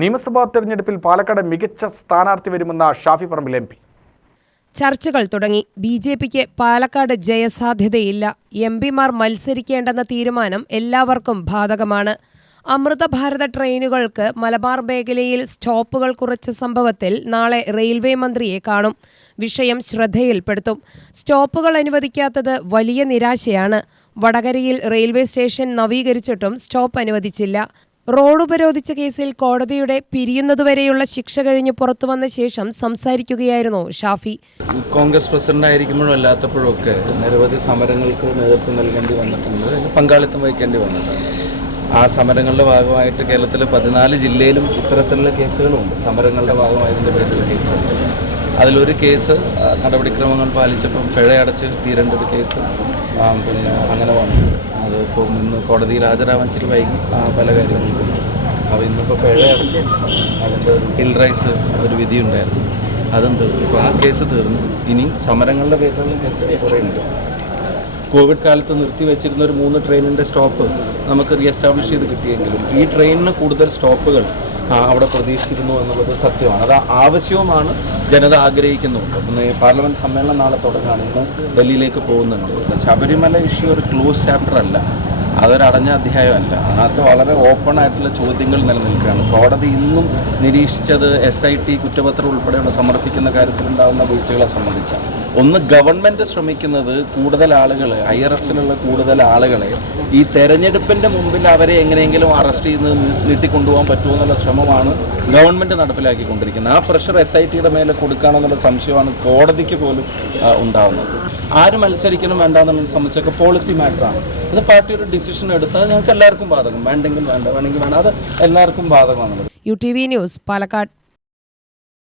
നിയമസഭാ തെരഞ്ഞെടുപ്പിൽ പാലക്കാട് മികച്ച സ്ഥാനാർത്ഥി വരുമെന്ന ഷാഫി പറമ്പിൽ എം പി. ചർച്ചകൾ തുടങ്ങി. ബി.ജെ.പിക്ക് പാലക്കാട് ജയസാധ്യതയില്ല. എം.പിമാർ മത്സരിക്കേണ്ടെന്ന തീരുമാനം എല്ലാവർക്കും ബാധകമാണ്. അമൃത ഭാരത ട്രെയിനുകൾക്ക് മലബാർ മേഖലയിൽ സ്റ്റോപ്പുകൾ കുറച്ച സംഭവത്തിൽ നാളെ റെയിൽവേ മന്ത്രിയെ കാണും. വിഷയം ശ്രദ്ധയിൽപ്പെടുത്തും. സ്റ്റോപ്പുകൾ അനുവദിക്കാത്തത് വലിയ നിരാശയാണ്. വടകരയിൽ റെയിൽവേ സ്റ്റേഷൻ നവീകരിച്ചിട്ടും സ്റ്റോപ്പ് അനുവദിച്ചില്ല. റോഡ് ഉപരോധിച്ച കേസിൽ കോടതിയുടെ പിരിയുന്നതുവരെയുള്ള ശിക്ഷ കഴിഞ്ഞ് പുറത്തുവന്ന ശേഷം സംസാരിക്കുകയായിരുന്നു ഷാഫി. കോൺഗ്രസ് പ്രസിഡന്റ് ആയിരിക്കുമ്പോഴും അല്ലാത്തപ്പോഴും ഒക്കെ നിരവധി സമരങ്ങൾക്ക് നേതൃത്വം നൽകേണ്ടി വന്നിട്ടുണ്ട്, പങ്കാളിത്തം വഹിക്കേണ്ടി വന്നിട്ടുണ്ട്. ആ സമരങ്ങളുടെ ഭാഗമായിട്ട് കേരളത്തിലെ 14 ജില്ലയിലും ഇത്തരത്തിലുള്ള കേസുകളുണ്ട്. സമരങ്ങളുടെ ഭാഗമായതിൻ്റെ പേരിലുള്ള കേസുണ്ട്. അതിലൊരു കേസ് നടപടിക്രമങ്ങൾ പാലിച്ചപ്പം പിഴയടച്ച് തീരേണ്ട ഒരു കേസ് പിന്നെ അങ്ങനെ വന്നു. അതിപ്പോൾ ഇന്ന് കോടതിയിൽ ഹാജരാവാൻ ഇച്ചിരി വൈകി പല കാര്യങ്ങളും. അപ്പോൾ ഇന്നിപ്പോൾ പിഴയടച്ച് അതിൻ്റെ ഒരു ഹിൽ റൈസ് ഒരു വിധി ഉണ്ടായിരുന്നു, അതും തീർത്തു. ഇപ്പോൾ ആ കേസ് തീർന്നു. ഇനി സമരങ്ങളുടെ പേരിലുള്ള കേസുകൾ കുറേ ഉണ്ട്. കോവിഡ് കാലത്ത് നിർത്തിവെച്ചിരുന്ന ഒരു 3 ട്രെയിനിൻ്റെ സ്റ്റോപ്പ് നമുക്ക് റീഎസ്റ്റാബ്ലിഷ് ചെയ്ത് കിട്ടിയെങ്കിലും ഈ ട്രെയിനിന് കൂടുതൽ സ്റ്റോപ്പുകൾ അവിടെ പ്രതീക്ഷിച്ചിരുന്നു എന്നുള്ളത് സത്യമാണ്. അത് ആവശ്യവുമാണ്, ജനത ആഗ്രഹിക്കുന്നുണ്ട്. പിന്നെ പാർലമെൻറ്റ് സമ്മേളനം നാളെ തുടങ്ങുകയാണ്. ഇന്ന് ഡൽഹിയിലേക്ക് പോകുന്നുണ്ട്. ശബരിമല ഇഷ്യൂ ഒരു ക്ലോസ് ചാപ്റ്റർ അല്ല, അതൊരടഞ്ഞ അധ്യായമല്ല. അതിനകത്ത് വളരെ ഓപ്പൺ ആയിട്ടുള്ള ചോദ്യങ്ങൾ നിലനിൽക്കുകയാണ്. കോടതി ഇന്നും നിരീക്ഷിച്ചത് SIT കുറ്റപത്രം ഉൾപ്പെടെയുള്ള സമർപ്പിക്കുന്ന കാര്യത്തിലുണ്ടാകുന്ന വീഴ്ചകളെ സംബന്ധിച്ചാണ്. ഒന്ന്, ഗവൺമെൻറ് ശ്രമിക്കുന്നത് കൂടുതൽ ആളുകളെ, ഹൈയറപ്ഷനുള്ള കൂടുതൽ ആളുകളെ ഈ തെരഞ്ഞെടുപ്പിൻ്റെ മുമ്പിൽ അവരെ എങ്ങനെയെങ്കിലും അറസ്റ്റ് ചെയ്ത് നീട്ടിക്കൊണ്ടുപോകാൻ പറ്റുമോ എന്നുള്ള ശ്രമമാണ് ഗവൺമെൻറ് നടപ്പിലാക്കിക്കൊണ്ടിരിക്കുന്നത്. ആ പ്രഷർ SITയുടെ മേലെ കൊടുക്കുകയാണെന്നുള്ള സംശയമാണ് കോടതിക്ക് പോലും ഉണ്ടാകുന്നത്. ആര് മത്സരിക്കണം വേണ്ടാന്നുള്ളത് സംബന്ധിച്ചൊക്കെ പോളിസി മാറ്ററാണ്. അത് പാർട്ടി ഒരു ഡിസിഷൻ എടുത്താൽ ഞങ്ങൾക്ക് എല്ലാവർക്കും ബാധകം. വേണ്ടെങ്കിൽ വേണ്ട, വേണമെങ്കിൽ വേണം, അത് എല്ലാവർക്കും ബാധകമാണുള്ളത്. UTV news, Palakkad.